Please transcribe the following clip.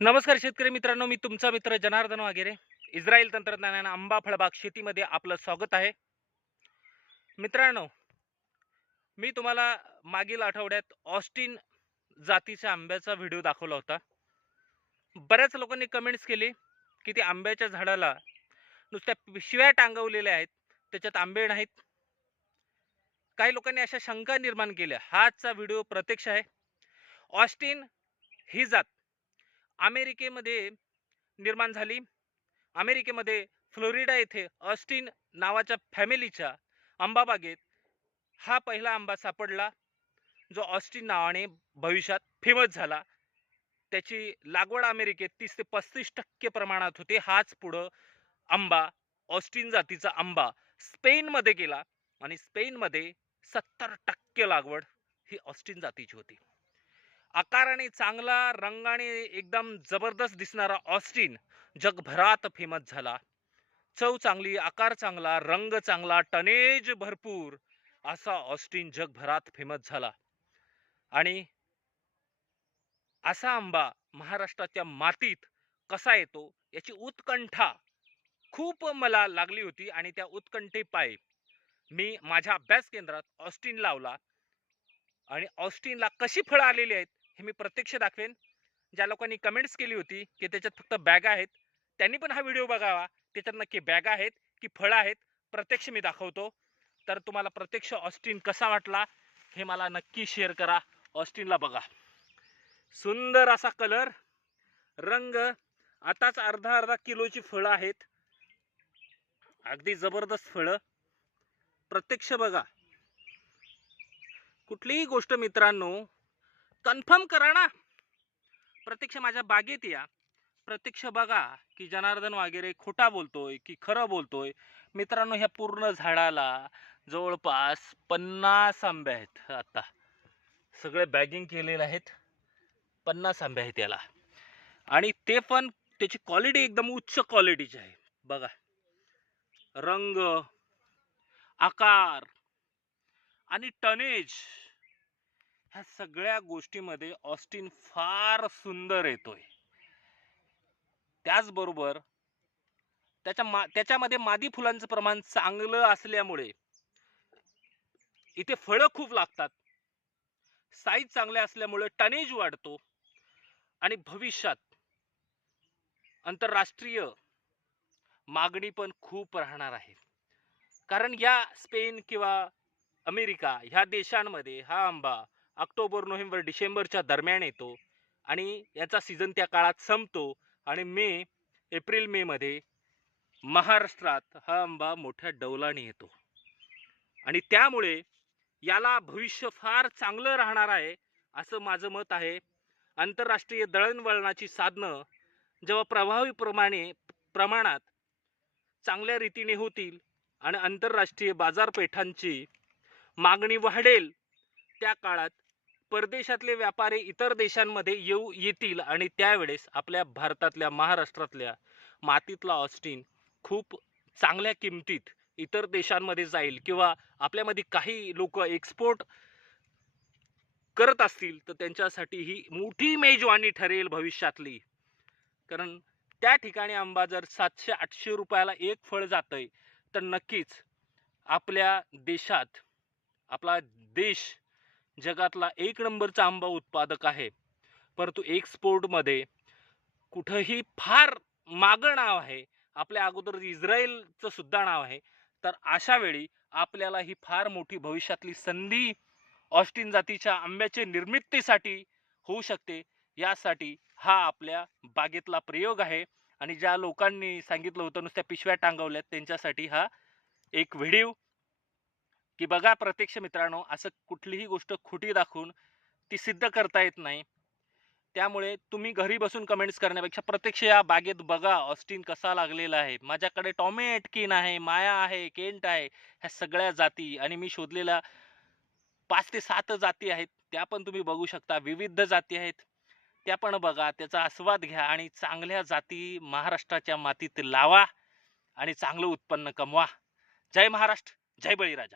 नमस्कार शेतकरी मित्रांनो मी तुमचा मित्र जनार्दन वागेरे इस्रायल तंत्रज्ञानानं आंबा फळबाग शेतीमध्ये आपलं स्वागत आहे. मित्रांनो मी तुम्हाला मागील आठवड्यात ऑस्टिन जातीच्या आंब्याचा व्हिडिओ दाखवला होता. बऱ्याच लोकांनी कमेंट्स केली की ते आंब्याच्या झाडाला नुसत्या पिशव्या टांगवलेल्या आहेत त्याच्यात आंबे नाहीत. काही लोकांनी अशा शंका निर्माण केल्या. हाचा व्हिडिओ प्रत्यक्ष आहे. ऑस्टिन ही जात अमेरिकेमध्ये निर्माण झाली. अमेरिकेमध्ये फ्लोरिडा येथे ऑस्टिन नावाच्या फॅमिलीच्या आंबाबागेत हा पहिला आंबा सापडला जो ऑस्टिन नावाने भविष्यात फेमस झाला. त्याची लागवड अमेरिकेत तीस ते पस्तीस टक्के प्रमाणात होते. हाच पुढं आंबा ऑस्टिन जातीचा आंबा स्पेनमध्ये गेला आणि स्पेनमध्ये सत्तर टक्के लागवड ही ऑस्टिन जातीची होती. आकाराने चांगला रंगाने एकदम जबरदस्त दिसणारा ऑस्टिन जगभरात फेमस झाला. चव चांगली आकार चांगला रंग चांगला टनेज भरपूर असा ऑस्टिन जगभरात फेमस झाला. आणि असा आंबा महाराष्ट्राच्या मातीत कसा येतो याची उत्कंठा खूप मला लागली होती आणि त्या उत्कंठेपायी मी माझ्या अभ्यास केंद्रात ऑस्टिन लावला. आणि ऑस्टिनला कशी फळं आलेली आहेत हे मी प्रत्यक्ष दाखवेन. ज्या लोकांनी कमेंट्स केली होती की त्याच्यात फक्त बॅगा आहेत त्यांनी पण हा व्हिडिओ बघावा. त्याच्यात नक्की बॅगा आहेत की फळं आहेत प्रत्यक्ष मी दाखवतो. तर तुम्हाला प्रत्यक्ष ऑस्टिन कसा वाटला हे मला नक्की शेअर करा. ऑस्टिनला बघा. सुंदर असा कलर रंग आताच अर्धा अर्धा किलोची फळं आहेत. अगदी जबरदस्त फळं. प्रत्यक्ष बघा. कुठलीही गोष्ट मित्रांनो कन्फर्म करा ना. प्रत्यक्ष माझ्या बागेत या. प्रत्यक्ष बघा की जनार्दन वगैरे खोटा बोलतोय की खरं बोलतोय. मित्रांनो ह्या पूर्ण झाडाला जवळपास पन्नास आंबे आहेत आता. सगळे बॅगिंग केलेले आहेत. पन्नास आंबे आहेत याला. आणि ते पण त्याची क्वालिटी एकदम उच्च क्वालिटीची आहे. बघा. रंग आकार आणि टनेज ह्या सगळ्या गोष्टीमध्ये ऑस्टिन फार सुंदर येतोय. त्याचबरोबर त्याच्या मा त्याच्यामध्ये मादी फुलांचं प्रमाण चांगलं असल्यामुळे इथे फळं खूप लागतात. साईज चांगले असल्यामुळे टनेज वाढतो. आणि भविष्यात आंतरराष्ट्रीय मागणी पण खूप राहणार आहे. कारण या स्पेन किंवा अमेरिका ह्या देशांमध्ये हा आंबा ऑक्टोबर नोव्हेंबर डिसेंबरच्या दरम्यान येतो आणि याचा सीझन त्या काळात संपतो आणि मे एप्रिल मेमध्ये महाराष्ट्रात हा आंबा मोठ्या डौलाने येतो. आणि त्यामुळे याला भविष्य फार चांगलं राहणार आहे असं माझं मत आहे. आंतरराष्ट्रीय दळणवळणाची साधनं जेव्हा प्रभावीप्रमाणे प्रमाणात चांगल्या रीतीने होतील आणि आंतरराष्ट्रीय बाजारपेठांची मागणी वाढेल त्या काळात परदेशातले व्यापारी इतर देशांमध्ये येऊ येतील आणि त्यावेळेस आपल्या भारतातल्या महाराष्ट्रातल्या मातीतला ऑस्टिन खूप चांगल्या किमतीत इतर देशांमध्ये जाईल किंवा आपल्यामध्ये काही लोक एक्सपोर्ट करत असतील तर त्यांच्यासाठी ही मोठी मेजवानी ठरेल भविष्यातली. कारण त्या ठिकाणी आंबा जर सातशे आठशे रुपयाला एक फळ जातंय तर नक्कीच आपल्या देशात आपला देश जगातला एक नंबरचा आंबा उत्पादक आहे. परंतु एक्सपोर्टमध्ये कुठंही फार मागं नाव आहे आपल्या अगोदर इस्रायलचं सुद्धा नाव आहे तर अशा वेळी आपल्याला ही फार मोठी भविष्यातली संधी ऑस्टिन जातीच्या आंब्याच्या निर्मितीसाठी होऊ शकते. यासाठी हा आपल्या बागेतला प्रयोग आहे आणि ज्या लोकांनी सांगितलं होतं नुसत्या पिशव्या टांगवल्यात त्यांच्यासाठी हा एक व्हिडिओ की बघा प्रत्यक्ष मित्रांनो असं कुठलीही गोष्ट खोटी दाखवून ती सिद्ध करता येत नाही. त्यामुळे तुम्ही घरी बसून कमेंट्स करण्यापेक्षा प्रत्यक्ष या बागेत बघा ऑस्टिन कसा लागलेला आहे. माझ्याकडे टॉमेटकिन आहे माया आहे केंट आहे ह्या सगळ्या जाती आणि मी शोधलेल्या पाच ते सात जाती आहेत. त्या पण तुम्ही बघू शकता. विविध जाती आहेत. त्या पण बघा त्याचा आस्वाद घ्या आणि चांगल्या जाती महाराष्ट्राच्या मातीत लावा आणि चांगलं उत्पन्न कमवा. जय महाराष्ट्र जय बळीराजा.